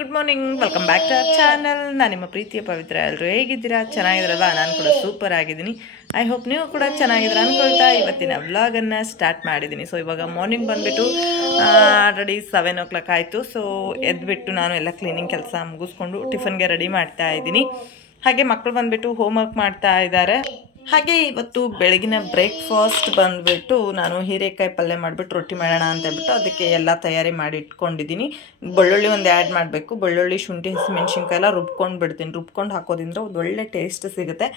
Good morning, welcome back to our channel. ನಾನು ನಿಮ್ಮ ಪ್ರೀತಿಯ ಪವಿತ್ರ. ಎಲ್ಲರೂ ಹೇಗಿದ್ದೀರಾ? ಚೆನ್ನಾಗಿದ್ರಲ್ವಾ? ನಾನು ಕೂಡ ಸೂಪರ್ ಆಗಿದ್ದೀನಿ. ಐ ಹೋಪ್ ನೀವು ಕೂಡ ಚೆನ್ನಾಗಿದ್ದೀರಾ ಅನ್ಕೊಳ್ತಾ ಇವತ್ತಿನ ವ್ಲಾಗನ್ನು ಸ್ಟಾರ್ಟ್ ಮಾಡಿದ್ದೀನಿ. ಸೊ ಇವಾಗ ಮಾರ್ನಿಂಗ್ ಬಂದುಬಿಟ್ಟು ಆಲ್ರೆಡಿ 7 o'clock ಆಯಿತು. ಸೊ ಎದ್ಬಿಟ್ಟು ನಾನು ಎಲ್ಲ ಕ್ಲೀನಿಂಗ್ ಕೆಲಸ ಮುಗಿಸ್ಕೊಂಡು ಟಿಫನ್ಗೆ ರೆಡಿ ಮಾಡ್ತಾ ಇದ್ದೀನಿ. ಹಾಗೆ ಮಕ್ಕಳು ಬಂದುಬಿಟ್ಟು ಹೋಮ್ವರ್ಕ್ ಮಾಡ್ತಾ ಇದ್ದಾರೆ. ಹಾಗೆ ಇವತ್ತು ಬೆಳಗಿನ ಬ್ರೇಕ್ಫಾಸ್ಟ್ ಬಂದುಬಿಟ್ಟು ನಾನು ಹೀರೆಕಾಯಿ ಪಲ್ಯ ಮಾಡಿಬಿಟ್ಟು ರೊಟ್ಟಿ ಮಾಡೋಣ ಅಂತ ಹೇಳ್ಬಿಟ್ಟು ಅದಕ್ಕೆ ಎಲ್ಲ ತಯಾರಿ ಮಾಡಿ ಇಟ್ಕೊಂಡಿದ್ದೀನಿ. ಬೆಳ್ಳುಳ್ಳಿ ಒಂದು ಆ್ಯಡ್ ಮಾಡಬೇಕು. ಬೆಳ್ಳುಳ್ಳಿ, ಶುಂಠಿ, ಹಸಿಮೆಣ್ಸಿನ್ಕಾಯಿ ಎಲ್ಲ ರುಬ್ಕೊಂಡು ಬಿಡ್ತೀನಿ. ರುಬ್ಕೊಂಡು ಹಾಕೋದ್ರಿಂದ ಒಂದು ಒಳ್ಳೆ ಟೇಸ್ಟ್ ಸಿಗುತ್ತೆ.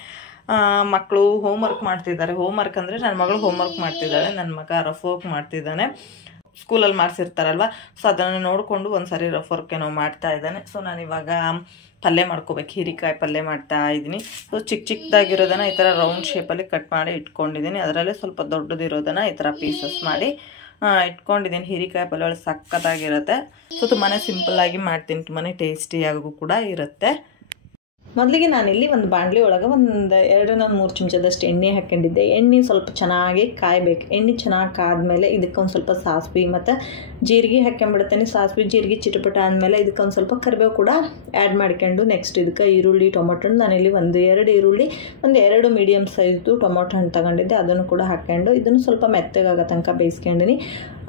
ಮಕ್ಕಳು ಹೋಮ್ವರ್ಕ್ ಮಾಡ್ತಿದ್ದಾರೆ. ಹೋಮ್ವರ್ಕ್ ಅಂದರೆ ನನ್ನ ಮಗಳು ಹೋಮ್ವರ್ಕ್ ಮಾಡ್ತಿದ್ದಾಳೆ, ನನ್ನ ಮಗ ರಫ್ ವರ್ಕ್ ಮಾಡ್ತಿದ್ದಾನೆ. ಸ್ಕೂಲಲ್ಲಿ ಮಾಡಿಸಿರ್ತಾರಲ್ವ, ಸೊ ಅದನ್ನು ನೋಡಿಕೊಂಡು ಒಂದು ಸಾರಿ ರಫ್ ವರ್ಕ್ ಏನೋ ಮಾಡ್ತಾ ಇದ್ದಾನೆ. ಸೊ ನಾನಿವಾಗ ಪಲ್ಯ ಮಾಡ್ಕೋಬೇಕು. ಹೀರೆಕಾಯಿ ಪಲ್ಯ ಮಾಡ್ತಾ ಇದ್ದೀನಿ. ಸೊ ಚಿಕ್ಕದಾಗಿರೋದನ್ನು ಈ ಥರ ರೌಂಡ್ ಶೇಪಲ್ಲಿ ಕಟ್ ಮಾಡಿ ಇಟ್ಕೊಂಡಿದ್ದೀನಿ. ಅದರಲ್ಲೇ ಸ್ವಲ್ಪ ದೊಡ್ಡದಿರೋದನ್ನು ಈ ಥರ ಪೀಸಸ್ ಮಾಡಿ ಇಟ್ಕೊಂಡಿದ್ದೀನಿ. ಹೀರೆಕಾಯಿ ಪಲ್ಯ ಒಳ್ಳೆ ಸಕ್ಕತ್ತಾಗಿರುತ್ತೆ. ಸೊ ತುಂಬಾ ಸಿಂಪಲ್ಲಾಗಿ ಮಾಡ್ತೀನಿ, ತುಂಬಾ ಟೇಸ್ಟಿಯಾಗೂ ಕೂಡ ಇರುತ್ತೆ. ಮೊದಲಿಗೆ ನಾನಿಲ್ಲಿ ಒಂದು ಬಾಣಲಿ ಒಳಗೆ ಒಂದು 2-3 ಚಮಚದಷ್ಟು ಎಣ್ಣೆ ಹಾಕ್ಕೊಂಡಿದ್ದೆ. ಎಣ್ಣೆ ಸ್ವಲ್ಪ ಚೆನ್ನಾಗಿ ಕಾಯಬೇಕು. ಎಣ್ಣೆ ಚೆನ್ನಾಗಿ ಕಾದ್ಮೇಲೆ ಇದಕ್ಕೆ ಒಂದು ಸ್ವಲ್ಪ ಸಾಸಿವೆ ಮತ್ತು ಜೀರಿಗೆ ಹಾಕ್ಕೊಂಡ್ಬಿಡ್ತೇನೆ. ಸಾಸಿವೆ ಜೀರಿಗೆ ಚಿಟಪಟ ಆದಮೇಲೆ ಇದಕ್ಕೆ ಒಂದು ಸ್ವಲ್ಪ ಕರಿಬೇವು ಕೂಡ ಆ್ಯಡ್ ಮಾಡ್ಕೊಂಡು ನೆಕ್ಸ್ಟ್ ಇದಕ್ಕೆ ಈರುಳ್ಳಿ, ಟೊಮೊಟೊ ಹಣ್ಣು ನಾನಿಲ್ಲಿ 2 ಈರುಳ್ಳಿ, 2 ಮೀಡಿಯಮ್ ಸೈಜ್ದು ಟೊಮೊಟೊ ಹಣ್ಣು ತಗೊಂಡಿದ್ದೆ. ಅದನ್ನು ಕೂಡ ಹಾಕ್ಕೊಂಡು ಇದನ್ನು ಸ್ವಲ್ಪ ಮೆತ್ತಗಾಗೋ ತನಕ ಬೇಯಿಸ್ಕೊಂಡಿನಿ.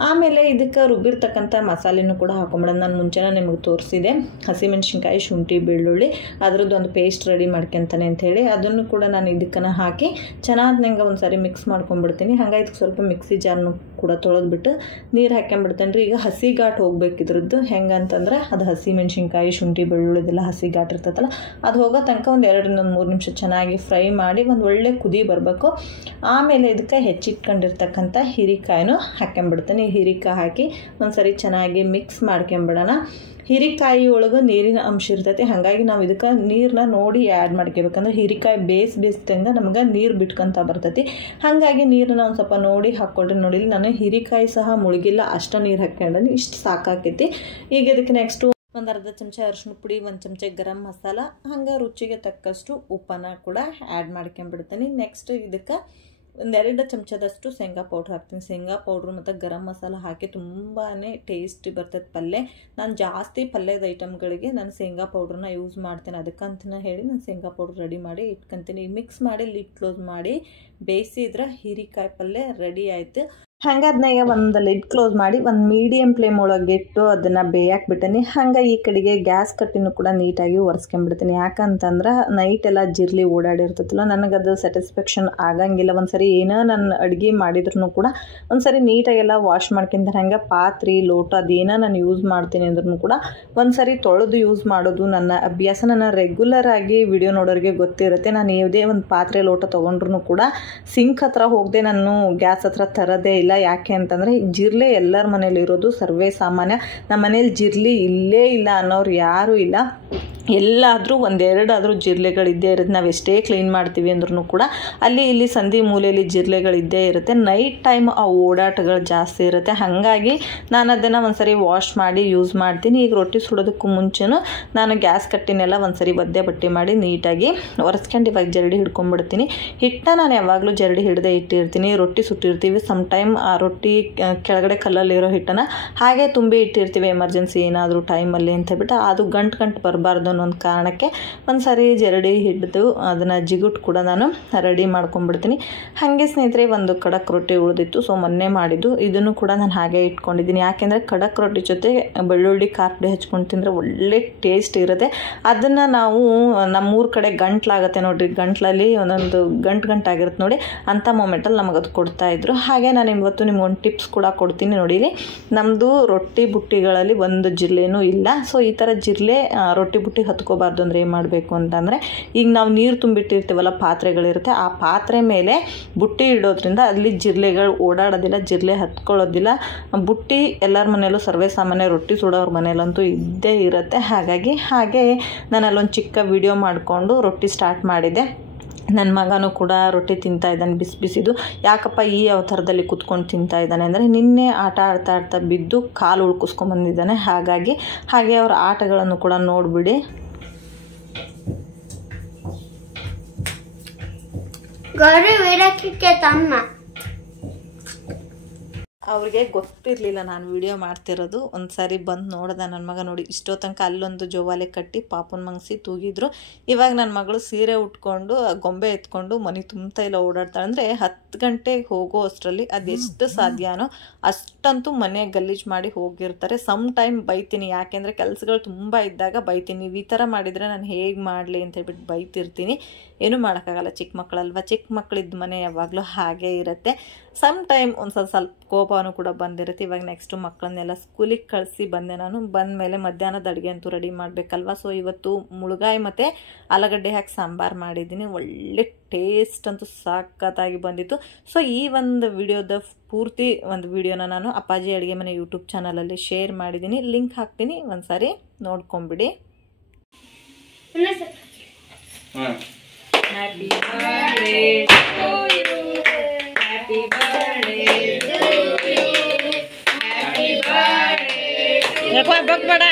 ಆಮೇಲೆ ಇದಕ್ಕೆ ರುಬ್ಬಿರ್ತಕ್ಕಂಥ ಮಸಾಲೆನೂ ಕೂಡ ಹಾಕೊಂಬಿಡೋದು. ನಾನು ಮುಂಚೆನೇ ನಿಮಗೆ ತೋರಿಸಿದೆ. ಹಸಿಮೆಣ್ಸಿನ್ಕಾಯಿ, ಶುಂಠಿ, ಬೆಳ್ಳುಳ್ಳಿ ಅದರದ್ದು ಒಂದು ಪೇಸ್ಟ್ ರೆಡಿ ಮಾಡ್ಕೊತಾನೆ ಅಂಥೇಳಿ ಅದನ್ನು ಕೂಡ ನಾನು ಇದಕ್ಕನ್ನು ಹಾಕಿ ಚೆನ್ನಾಗಿ ನಂಗೆ ಒಂದು ಸಾರಿ ಮಿಕ್ಸ್ ಮಾಡ್ಕೊಂಡ್ಬಿಡ್ತೀನಿ. ಹಾಗೆ ಇದಕ್ಕೆ ಸ್ವಲ್ಪ ಮಿಕ್ಸಿ ಜಾರ್ನು ಕೂಡ ತೊಳೆದ್ಬಿಟ್ಟು ನೀರು ಹಾಕ್ಕೊಂಬಿಡ್ತೇನೆ ರೀ. ಈಗ ಹಸಿ ಘಾಟ್ ಹೋಗ್ಬೇಕು ಇದ್ರದ್ದು. ಹೆಂಗಂತಂದ್ರೆ ಅದು ಹಸಿಮೆಣ್ಸಿನ್ಕಾಯಿ, ಶುಂಠಿ, ಬೆಳ್ಳುಳ್ಳಿದೆಲ್ಲ ಹಸಿ ಘಾಟ್ ಇರ್ತೈತಲ್ಲ, ಅದು ಹೋಗೋ ತನಕ ಒಂದು 2-3 ನಿಮಿಷ ಚೆನ್ನಾಗಿ ಫ್ರೈ ಮಾಡಿ ಒಂದು ಒಳ್ಳೆ ಕುದಿ ಬರಬೇಕು. ಆಮೇಲೆ ಇದಕ್ಕೆ ಹೆಚ್ಚಿಟ್ಕೊಂಡಿರ್ತಕ್ಕಂಥ ಹೀರೆಕಾಯಿನೂ ಹಾಕ್ಕೊಂಬಿಡ್ತೇನೆ. ಹೀರೆಕಾಯಿ ಹಾಕಿ ಒಂದು ಸರಿ ಚೆನ್ನಾಗಿ ಮಿಕ್ಸ್ ಮಾಡ್ಕೊಂಬಿಡೋಣ. ಹೀರೆಕಾಯಿ ಒಳಗೆ ನೀರಿನ ಅಂಶ ಇರ್ತೈತೆ, ಹಾಗಾಗಿ ನಾವು ಇದಕ್ಕೆ ನೀರನ್ನ ನೋಡಿ ಆ್ಯಡ್ ಮಾಡ್ಕೋಬೇಕಂದ್ರೆ ಹೀರೆಕಾಯಿ ಬೇಯಿಸಿದಂಗೆ ನಮ್ಗೆ ನೀರು ಬಿಟ್ಕೊಂತ ಬರ್ತೈತಿ. ಹಾಗಾಗಿ ನೀರನ್ನ ಒಂದು ಸ್ವಲ್ಪ ನೋಡಿ ಹಾಕ್ಕೊಳ್ರಿ. ನೋಡಿಲಿ ನಾನು ಹೀರೆಕಾಯಿ ಸಹ ಮುಳುಗಿಲ್ಲ, ಅಷ್ಟು ನೀರು ಹಾಕ್ಕೊಂಡ್ರೆ ಇಷ್ಟು ಸಾಕಾಕೈತಿ. ಈಗ ಇದಕ್ಕೆ ನೆಕ್ಸ್ಟು ಒಂದು ಅರ್ಧ ಚಮಚ ಅರಿಶಿನ ಪುಡಿ, 1 ಚಮಚ ಗರಂ ಮಸಾಲ, ಹಂಗೆ ರುಚಿಗೆ ತಕ್ಕಷ್ಟು ಉಪ್ಪನ್ನು ಕೂಡ ಆ್ಯಡ್ ಮಾಡ್ಕೊಂಬಿಡ್ತೀನಿ. ನೆಕ್ಸ್ಟ್ ಇದಕ್ಕೆ 2 ಚಮಚದಷ್ಟು ಶೇಂಗಾ ಪೌಡ್ರ್ ಹಾಕ್ತೀನಿ. ಶೇಂಗಾ ಪೌಡ್ರು ಮತ್ತು ಗರಂ ಮಸಾಲ ಹಾಕಿ ತುಂಬಾ ಟೇಸ್ಟಿ ಬರ್ತದೆ ಪಲ್ಯ. ನಾನು ಜಾಸ್ತಿ ಪಲ್ಯದ ಐಟಮ್ಗಳಿಗೆ ನಾನು ಶೇಂಗಾ ಪೌಡ್ರನ್ನ ಯೂಸ್ ಮಾಡ್ತೀನಿ. ಅದಕ್ಕಂತಲೇ ಹೇಳಿ ನಾನು ಶೇಂಗಾ ಪೌಡ್ರ್ ರೆಡಿ ಮಾಡಿ ಇಟ್ಕೊತೀನಿ. ಮಿಕ್ಸ್ ಮಾಡಿ ಲಿಡ್ ಕ್ಲೋಸ್ ಮಾಡಿ ಬೇಯಿಸಿದ್ರೆ ಹೀರೆಕಾಯಿ ಪಲ್ಯ ರೆಡಿ ಆಯಿತು. ಹಂಗೆ ಅದನ್ನ ಒಂದು ಲಿಡ್ ಕ್ಲೋಸ್ ಮಾಡಿ ಒಂದು ಮೀಡಿಯಮ್ ಫ್ಲೇಮ್ ಒಳಗೆ ಇಟ್ಟು ಅದನ್ನು ಬೇಯಾಕ್ಬಿಡ್ತೀನಿ. ಹಂಗೆ ಈ ಕಡೆಗೆ ಗ್ಯಾಸ್ ಕಟ್ಟಿನೂ ಕೂಡ ನೀಟಾಗಿ ಒರೆಸ್ಕೊಂಡ್ಬಿಡ್ತೀನಿ. ಯಾಕಂತಂದ್ರೆ ನೈಟ್ ಎಲ್ಲ ಜಿರ್ಲಿ ಓಡಾಡಿರ್ತೈತಲ್ಲ, ನನಗದು ಸ್ಯಾಟಿಸ್ಫ್ಯಾಕ್ಷನ್ ಆಗಂಗಿಲ್ಲ. ಒಂದು ಸರಿ ಏನೋ ನಾನು ಅಡುಗೆ ಮಾಡಿದ್ರು ಕೂಡ ಒಂದು ಸರಿ ನೀಟಾಗೆಲ್ಲ ವಾಶ್ ಮಾಡ್ಕೊಂತಾರೆ. ಹಂಗೆ ಪಾತ್ರೆ, ಲೋಟ ಅದೇನೋ ನಾನು ಯೂಸ್ ಮಾಡ್ತೀನಿ ಅಂದ್ರೂ ಕೂಡ ಒಂದು ಸರಿ ತೊಳೆದು ಯೂಸ್ ಮಾಡೋದು ನನ್ನ ಅಭ್ಯಾಸ. ನಾನು ರೆಗ್ಯುಲರ್ ಆಗಿ ವಿಡಿಯೋ ನೋಡೋರಿಗೆ ಗೊತ್ತಿರುತ್ತೆ. ನಾನು ಯಾವುದೇ ಒಂದು ಪಾತ್ರೆ, ಲೋಟ ತೊಗೊಂಡ್ರೂ ಕೂಡ ಸಿಂಕ್ ಹತ್ರ ಹೋಗದೆ ನಾನು ಗ್ಯಾಸ್ ಹತ್ರ ತರೋದೇ ಇಲ್ಲ. ಯಾಕೆ ಅಂತಂದರೆ ಜಿರ್ಲೆ ಎಲ್ಲರ ಮನೇಲಿ ಇರೋದು ಸರ್ವೇ ಸಾಮಾನ್ಯ. ನಮ್ಮ ಮನೇಲಿ ಜಿರ್ಲಿ ಇಲ್ಲೇ ಇಲ್ಲ ಅನ್ನೋರು ಯಾರೂ ಇಲ್ಲ. ಎಲ್ಲಾದರೂ 1-2 ಜಿರ್ಲೆಗಳಿದ್ದೇ ಇರುತ್ತೆ. ನಾವು ಎಷ್ಟೇ ಕ್ಲೀನ್ ಮಾಡ್ತೀವಿ ಅಂದ್ರೂ ಕೂಡ ಅಲ್ಲಿ ಇಲ್ಲಿ ಸಂಧಿ ಮೂಲೆಯಲ್ಲಿ ಜಿರ್ಲೆಗಳಿದ್ದೇ ಇರುತ್ತೆ. ನೈಟ್ ಟೈಮ್ ಆ ಓಡಾಟಗಳು ಜಾಸ್ತಿ ಇರುತ್ತೆ. ಹಾಗಾಗಿ ನಾನು ಅದನ್ನು ಒಂದು ಸರಿ ವಾಶ್ ಮಾಡಿ ಯೂಸ್ ಮಾಡ್ತೀನಿ. ಈಗ ರೊಟ್ಟಿ ಸುಡೋದಕ್ಕೂ ಮುಂಚೆನೂ ನಾನು ಗ್ಯಾಸ್ ಕಟ್ಟಿನೆಲ್ಲ ಒಂದು ಸರಿ ಒದ್ದೆ ಬಟ್ಟೆ ಮಾಡಿ ನೀಟಾಗಿ ಒರೆಸ್ಕೊಂಡು ಇವಾಗ ಜರಡಿ ಹಿಡ್ಕೊಂಡ್ಬಿಡ್ತೀನಿ. ಹಿಟ್ಟನ್ನ ನಾನು ಯಾವಾಗಲೂ ಜರಡಿ ಹಿಡ್ದೆ ಇಟ್ಟಿರ್ತೀನಿ. ರೊಟ್ಟಿ ಸುಟ್ಟಿರ್ತೀವಿ, ಸಮ್ ಟೈಮ್ ಆ ರೊಟ್ಟಿ ಕೆಳಗಡೆ ಕಲ್ಲಲ್ಲಿರೋ ಹಿಟ್ಟನ್ನು ಹಾಗೆ ತುಂಬಿ ಇಟ್ಟಿರ್ತೀವಿ, ಎಮರ್ಜೆನ್ಸಿ ಏನಾದರೂ ಟೈಮಲ್ಲಿ ಅಂತ ಹೇಳ್ಬಿಟ್ಟು. ಅದು ಗಂಟು ಬರಬಾರ್ದು ಅನ್ನೊಂದು ಕಾರಣಕ್ಕೆ ಒಂದು ಸಾರಿ ಜರಡಿ ಹಿಡಿದು ಅದನ್ನು ಜಿಗುಟ್ ಕೂಡ ನಾನು ರೆಡಿ ಮಾಡ್ಕೊಂಡ್ಬಿಡ್ತೀನಿ. ಹಾಗೆ ಸ್ನೇಹಿತರೆ, ಒಂದು ಖಡಕ್ ರೊಟ್ಟಿ ಉಳಿದಿತ್ತು. ಸೊ ಮೊನ್ನೆ ಮಾಡಿದ್ದು ಇದನ್ನು ಕೂಡ ನಾನು ಹಾಗೆ ಇಟ್ಕೊಂಡಿದ್ದೀನಿ. ಯಾಕೆಂದರೆ ಖಡಕ್ ರೊಟ್ಟಿ ಜೊತೆ ಬೆಳ್ಳುಳ್ಳಿ, ಖಾರ ಪುಡಿ ಹಚ್ಕೊಂಡು ತಿಂದರೆ ಒಳ್ಳೆ ಟೇಸ್ಟ್ ಇರುತ್ತೆ. ಅದನ್ನು ನಾವು ನಮ್ಮೂರ ಕಡೆ ಗಂಟ್ಲಾಗುತ್ತೆ ನೋಡಿರಿ, ಗಂಟ್ಲಲ್ಲಿ ಒಂದೊಂದು ಗಂಟಾಗಿರುತ್ತೆ ನೋಡಿ, ಅಂಥ ಮೊಮೆಂಟಲ್ಲಿ ನಮಗದು ಕೊಡ್ತಾಯಿದ್ರು. ಹಾಗೆ ನಾನು ಇವತ್ತು ನಿಮ್ಗೊಂದು ಟಿಪ್ಸ್ ಕೂಡ ಕೊಡ್ತೀನಿ. ನೋಡಿರಿ, ನಮ್ಮದು ರೊಟ್ಟಿ ಬುಟ್ಟಿಗಳಲ್ಲಿ ಒಂದು ಜಿರ್ಲೆನೂ ಇಲ್ಲ. ಸೊ ಈ ಥರ ಜಿರ್ಲೆ ರೊಟ್ಟಿ ಬುಟ್ಟಿ ಹತ್ಕೋಬಾರ್ದು ಅಂದರೆ ಏನು ಮಾಡಬೇಕು ಅಂತಂದರೆ, ಈಗ ನಾವು ನೀರು ತುಂಬಿಟ್ಟಿರ್ತೀವಲ್ಲ, ಪಾತ್ರೆಗಳಿರುತ್ತೆ, ಆ ಪಾತ್ರೆ ಮೇಲೆ ಬುಟ್ಟಿ ಇಡೋದ್ರಿಂದ ಅಲ್ಲಿ ಜಿರ್ಲೆಗಳು ಓಡಾಡೋದಿಲ್ಲ, ಜಿರ್ಲೆ ಹತ್ಕೊಳ್ಳೋದಿಲ್ಲ. ಬುಟ್ಟಿ ಎಲ್ಲರ ಮನೆಯಲ್ಲೂ ಸರ್ವೇ ಸಾಮಾನ್ಯ, ರೊಟ್ಟಿ ಸುಡೋರ ಮನೇಲಂತೂ ಇದ್ದೇ ಇರುತ್ತೆ. ಹಾಗೆ ನಾನು ಅಲ್ಲೊಂದು ಚಿಕ್ಕ ವಿಡಿಯೋ ಮಾಡಿಕೊಂಡು ರೊಟ್ಟಿ ಸ್ಟಾರ್ಟ್ ಮಾಡಿದೆ. ನನ್ನ ಮಗನೂ ಕೂಡ ರೊಟ್ಟಿ ತಿಂತಾ ಇದ್ದಾನೆ, ಬಿಸಿದು. ಯಾಕಪ್ಪ ಈ ಅವತಾರದಲ್ಲಿ ಕೂತ್ಕೊಂಡು ತಿಂತಾ ಇದ್ದಾನೆ ಅಂದರೆ, ನಿನ್ನೆ ಆಟ ಆಡ್ತಾ ಬಿದ್ದು ಕಾಲು ಉಳ್ಕಿಸ್ಕೊಂಬಂದಿದ್ದಾನೆ. ಹಾಗೆ ಅವರ ಆಟಗಳನ್ನು ಕೂಡ ನೋಡಿಬಿಡಿ. ಅವ್ರಿಗೆ ಗೊತ್ತಿರಲಿಲ್ಲ ನಾನು ವಿಡಿಯೋ ಮಾಡ್ತಿರೋದು. ಒಂದು ಸಾರಿ ಬಂದು ನೋಡ್ದೆ ನನ್ನ ಮಗ. ನೋಡಿ ಇಷ್ಟೋ ತನಕ ಅಲ್ಲೊಂದು ಜೋವಾಲೆ ಕಟ್ಟಿ ಪಾಪನ ಮಂಗಿಸಿ ತೂಗಿದ್ರು. ಇವಾಗ ನನ್ನ ಮಗಳು ಸೀರೆ ಉಟ್ಕೊಂಡು ಗೊಂಬೆ ಎತ್ಕೊಂಡು ಮನೆ ತುಂಬ್ತಾ ಇಲ್ಲ ಓಡಾಡ್ತಾಳೆ. ಅಂದರೆ 10 ಗಂಟೆಗೆ ಹೋಗೋ ಅಷ್ಟರಲ್ಲಿ ಅದೆಷ್ಟು ಸಾಧ್ಯನೋ ಅಷ್ಟಂತೂ ಮನೆ ಗಲೀಜು ಮಾಡಿ ಹೋಗಿರ್ತಾರೆ. ಸಮ್ ಟೈಮ್ ಬೈತೀನಿ, ಯಾಕೆಂದರೆ ಕೆಲಸಗಳು ತುಂಬ ಇದ್ದಾಗ ಬೈತೀನಿ. ನೀವು ಈ ಥರ ಮಾಡಿದರೆ ನಾನು ಹೇಗೆ ಮಾಡಲಿ ಅಂತ ಹೇಳ್ಬಿಟ್ಟು ಬೈತಿರ್ತೀನಿ. ಏನೂ ಮಾಡೋಕ್ಕಾಗಲ್ಲ, ಚಿಕ್ಕ ಮಕ್ಕಳಲ್ವ. ಚಿಕ್ಕ ಮಕ್ಕಳಿದ್ದ ಮನೆ ಯಾವಾಗಲೂ ಹಾಗೇ ಇರುತ್ತೆ. ಸಮ್ ಟೈಮ್ ಒಂದು ಸ್ವಲ್ಪ ಕೋಪನೂ ಕೂಡ ಬಂದಿರುತ್ತೆ. ಇವಾಗ ನೆಕ್ಸ್ಟು ಮಕ್ಕಳನ್ನೆಲ್ಲ ಸ್ಕೂಲಿಗೆ ಕಳಿಸಿ ಬಂದೆ ನಾನು. ಬಂದ ಮೇಲೆ ಮಧ್ಯಾಹ್ನದ ಅಡುಗೆ ಅಂತೂ ರೆಡಿ ಮಾಡಬೇಕಲ್ವ. ಸೊ ಇವತ್ತು ಮುಳುಗಾಯಿ ಮತ್ತು ಆಲೂಗಡ್ಡೆ ಹಾಕಿ ಸಾಂಬಾರು ಮಾಡಿದ್ದೀನಿ. ಒಳ್ಳೆ ಟೇಸ್ಟ್ ಅಂತೂ ಸಖತ್ತಾಗಿ ಬಂದಿತ್ತು. ಸೊ ಈ ಒಂದು ವಿಡಿಯೋದ ಪೂರ್ತಿ ಒಂದು ವಿಡಿಯೋನ ನಾನು ಅಪ್ಪಾಜಿ ಅಡುಗೆ ಮನೆ ಯೂಟ್ಯೂಬ್ ಚಾನಲಲ್ಲಿ ಶೇರ್ ಮಾಡಿದ್ದೀನಿ. ಲಿಂಕ್ ಹಾಕ್ತೀನಿ, ಒಂದು ಸಾರಿ ನೋಡ್ಕೊಂಬಿಡಿ. Happy birthday to you. Happy birthday to you. Happy birthday to you. ಯಾಕೋ ಬಗ್ಬೇಡ,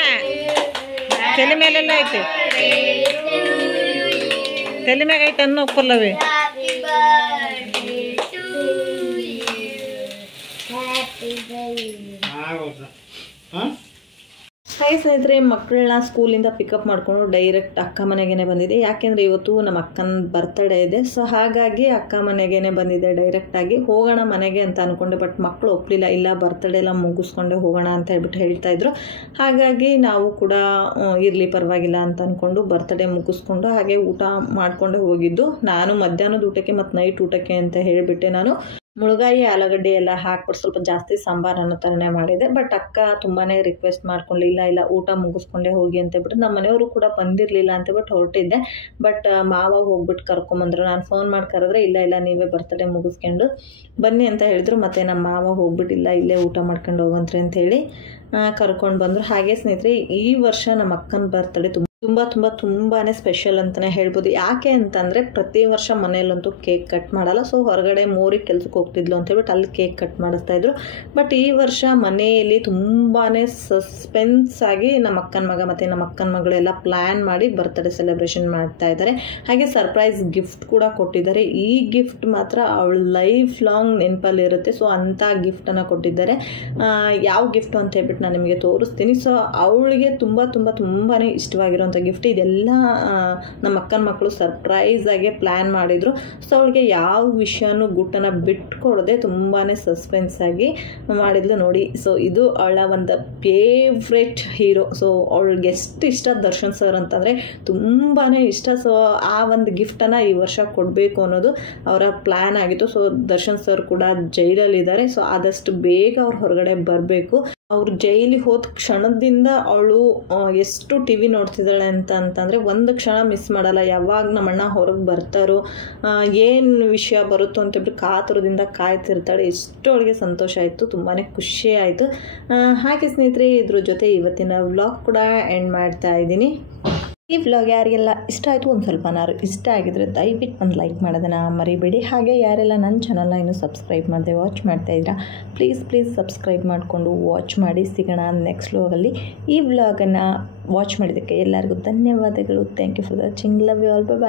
ತಲೆ ಮೇಲೆಲ್ಲ ಐತೆ, ತಲೆ ಮ್ಯಾಗ ಐತೆ ಅನ್ನೋ ಕೊಲ್ಲವೆ. Happy birthday to you. Happy birthday. Hi ಸ್ನೇಹಿತರೆ, ಮಕ್ಕಳನ್ನ ಸ್ಕೂಲಿಂದ ಪಿಕಪ್ ಮಾಡಿಕೊಂಡು ಡೈರೆಕ್ಟ್ ಅಕ್ಕ ಮನೆಗೇ ಬಂದಿದೆ. ಯಾಕೆಂದರೆ ಇವತ್ತು ನಮ್ಮ ಅಕ್ಕನ ಬರ್ತ್ಡೇ ಇದೆ. ಸೊ ಹಾಗಾಗಿ ಅಕ್ಕ ಮನೆಗೇ ಬಂದಿದೆ ಡೈರೆಕ್ಟಾಗಿ. ಹೋಗೋಣ ಮನೆಗೆ ಅಂತ ಅಂದ್ಕೊಂಡೆ, ಬಟ್ ಮಕ್ಕಳು ಒಪ್ಪಲಿಲ್ಲ. ಇಲ್ಲ, ಬರ್ತ್ಡೇ ಎಲ್ಲ ಮುಗಿಸ್ಕೊಂಡೆ ಹೋಗೋಣ ಅಂತ ಹೇಳ್ಬಿಟ್ಟು ಹೇಳ್ತಾಯಿದ್ರು. ಹಾಗಾಗಿ ನಾವು ಕೂಡ ಇರಲಿ ಪರವಾಗಿಲ್ಲ ಅಂತ ಅಂದ್ಕೊಂಡು ಬರ್ತ್ಡೇ ಮುಗಿಸ್ಕೊಂಡು ಹಾಗೆ ಊಟ ಮಾಡಿಕೊಂಡೆ ಹೋಗಿದ್ದು. ನಾನು ಮಧ್ಯಾಹ್ನದ ಊಟಕ್ಕೆ ಮತ್ತು ನೈಟ್ ಊಟಕ್ಕೆ ಅಂತ ಹೇಳಿಬಿಟ್ಟೆ ನಾನು ಮುಳುಗಾಯಿ ಆಲೂಗಡ್ಡೆ ಎಲ್ಲ ಹಾಕ್ಬಿಟ್ಟು ಸ್ವಲ್ಪ ಜಾಸ್ತಿ ಸಾಂಬಾರು ಅನ್ನೋ ಥರನೇ ಮಾಡಿದೆ. ಬಟ್ ಅಕ್ಕ ತುಂಬಾ ರಿಕ್ವೆಸ್ಟ್ ಮಾಡ್ಕೊಂಡು ಇಲ್ಲ ಊಟ ಮುಗಿಸ್ಕೊಂಡೇ ಹೋಗಿ ಅಂತ ಹೇಳ್ಬಿಟ್ಟು ನಮ್ಮ ಮನೆಯವರು ಕೂಡ ಬಂದಿರಲಿಲ್ಲ ಅಂತೇಳ್ಬಿಟ್ಟು ಹೊರಟಿದ್ದೆ. ಬಟ್ ಮಾವ ಹೋಗ್ಬಿಟ್ಟು ಕರ್ಕೊಂಬಂದರು. ನಾನು ಫೋನ್ ಮಾಡಿ ಕರೆದ್ರೆ ಇಲ್ಲ ನೀವೇ ಬರ್ತ್ಡೇ ಮುಗಿಸ್ಕೊಂಡು ಬನ್ನಿ ಅಂತ ಹೇಳಿದ್ರು. ಮತ್ತು ನಮ್ಮ ಮಾವ ಹೋಗ್ಬಿಟ್ಟಿಲ್ಲ, ಇಲ್ಲೇ ಊಟ ಮಾಡ್ಕೊಂಡು ಹೋಗಂತ್ರಿ ಅಂಥೇಳಿ ಕರ್ಕೊಂಡು ಬಂದರು. ಹಾಗೆ ಸ್ನೇಹಿತರೆ, ಈ ವರ್ಷ ನಮ್ಮ ಅಕ್ಕನ ಬರ್ತ್ಡೇ ತುಂಬಾ ಸ್ಪೆಷಲ್ ಅಂತಲೇ ಹೇಳ್ಬೋದು. ಯಾಕೆ ಅಂತಂದರೆ ಪ್ರತಿ ವರ್ಷ ಮನೆಯಲ್ಲಂತೂ ಕೇಕ್ ಕಟ್ ಮಾಡಲ್ಲ. ಸೊ ಹೊರಗಡೆ ಮೋರಿಗೆ ಕೆಲ್ಸಕ್ಕೆ ಹೋಗ್ತಿದ್ಲು ಅಂತೇಳ್ಬಿಟ್ಟು ಅಲ್ಲಿ ಕೇಕ್ ಕಟ್ ಮಾಡಿಸ್ತಾಯಿದ್ರು. ಬಟ್ ಈ ವರ್ಷ ಮನೆಯಲ್ಲಿ ತುಂಬಾ ಸಸ್ಪೆನ್ಸ್ ಆಗಿ ನಮ್ಮ ಅಕ್ಕನ ಮಗ ಮತ್ತು ನಮ್ಮ ಅಕ್ಕನ ಮಗಳೆಲ್ಲ ಪ್ಲ್ಯಾನ್ ಮಾಡಿ ಬರ್ತ್ಡೇ ಸೆಲೆಬ್ರೇಷನ್ ಮಾಡ್ತಾ ಇದ್ದಾರೆ. ಹಾಗೆ ಸರ್ಪ್ರೈಸ್ ಗಿಫ್ಟ್ ಕೂಡ ಕೊಟ್ಟಿದ್ದಾರೆ. ಈ ಗಿಫ್ಟ್ ಮಾತ್ರ ಅವಳು ಲೈಫ್ ಲಾಂಗ್ ನೆನಪಲ್ಲಿರುತ್ತೆ. ಸೊ ಅಂಥ ಗಿಫ್ಟನ್ನು ಕೊಟ್ಟಿದ್ದಾರೆ. ಯಾವ ಗಿಫ್ಟು ಅಂತ ಹೇಳ್ಬಿಟ್ಟು ನಾನು ನಿಮಗೆ ತೋರಿಸ್ತೀನಿ. ಸೊ ಅವಳಿಗೆ ತುಂಬಾ ಇಷ್ಟವಾಗಿರೋ ಗಿಫ್ಟ್ ಇದೆಲ್ಲ ನಮ್ಮ ಅಕ್ಕನ ಮಕ್ಕಳು ಸರ್ಪ್ರೈಸ್ ಆಗಿ ಪ್ಲ್ಯಾನ್ ಮಾಡಿದರು. ಸೊ ಅವಳಿಗೆ ಯಾವ ವಿಷಯನೂ ಗುಟ್ಟನ್ನು ಬಿಟ್ಕೊಡದೆ ತುಂಬಾ ಸಸ್ಪೆನ್ಸ್ ಆಗಿ ಮಾಡಿದ್ಲು ನೋಡಿ. ಸೊ ಇದು ಅವಳ ಒಂದು ಫೇವ್ರೆಟ್ ಹೀರೋ. ಸೊ ಅವಳಿಗೆ ಎಷ್ಟು ಇಷ್ಟ ದರ್ಶನ್ ಸರ್ ಅಂತಂದರೆ ತುಂಬಾ ಇಷ್ಟ. ಸೊ ಆ ಒಂದು ಗಿಫ್ಟನ್ನು ಈ ವರ್ಷ ಕೊಡಬೇಕು ಅನ್ನೋದು ಅವರ ಪ್ಲ್ಯಾನ್ ಆಗಿತ್ತು. ಸೊ ದರ್ಶನ್ ಸರ್ ಕೂಡ ಜೈಲಲ್ಲಿದ್ದಾರೆ. ಸೊ ಆದಷ್ಟು ಬೇಗ ಅವ್ರು ಹೊರಗಡೆ ಬರಬೇಕು. ಅವ್ರು ಜೈಲಿಗೆ ಹೋದ ಕ್ಷಣದಿಂದ ಅವಳು ಎಷ್ಟು ಟಿ ವಿ ನೋಡ್ತಿದ್ದಾಳೆ ಅಂತಂದರೆ ಒಂದು ಕ್ಷಣ ಮಿಸ್ ಮಾಡಲ್ಲ. ಯಾವಾಗ ನಮ್ಮಣ್ಣ ಹೊರಗೆ ಬರ್ತಾರೋ, ಏನು ವಿಷಯ ಬರುತ್ತೋ ಅಂತೇಳಿ ಕಾತುರದಿಂದ ಕಾಯ್ತಿರ್ತಾಳೆ. ಎಷ್ಟು ಅವಳಿಗೆ ಸಂತೋಷ ಆಯಿತು, ತುಂಬಾ ಖುಷಿ ಆಯಿತು. ಹಾಗೆ ಸ್ನೇಹಿತರೆ, ಇದ್ರ ಜೊತೆ ಇವತ್ತಿನ ವ್ಲಾಗ್ ಕೂಡ ಎಂಡ್ ಮಾಡ್ತಾ ಇದ್ದೀನಿ. ಈ ವ್ಲಾಗ್ ಯಾರಿಗೆಲ್ಲ ಇಷ್ಟ ಆಯಿತು, ಒಂದು ಸ್ವಲ್ಪನಾರು ಇಷ್ಟ ಆಗಿದ್ರೆ ದಯವಿಟ್ಟು ಒಂದು ಲೈಕ್ ಮಾಡೋದನ್ನು ಮರಿಬೇಡಿ. ಹಾಗೆ ಯಾರೆಲ್ಲ ನನ್ನ ಚಾನಲ್ನ ಇನ್ನೂ ಸಬ್ಸ್ಕ್ರೈಬ್ ಮಾಡದೆ ವಾಚ್ ಮಾಡ್ತಾಯಿದ್ದೀರಾ, ಪ್ಲೀಸ್ ಸಬ್ಸ್ಕ್ರೈಬ್ ಮಾಡಿಕೊಂಡು ವಾಚ್ ಮಾಡಿ. ಸಿಗೋಣ ನೆಕ್ಸ್ಟ್ ವ್ಲಾಗಲ್ಲಿ. ಈ ವ್ಲಾಗನ್ನು ವಾಚ್ ಮಾಡಿದ್ದಕ್ಕೆ ಎಲ್ಲರಿಗೂ ಧನ್ಯವಾದಗಳು. Thank you for watching. Love you all. Bye.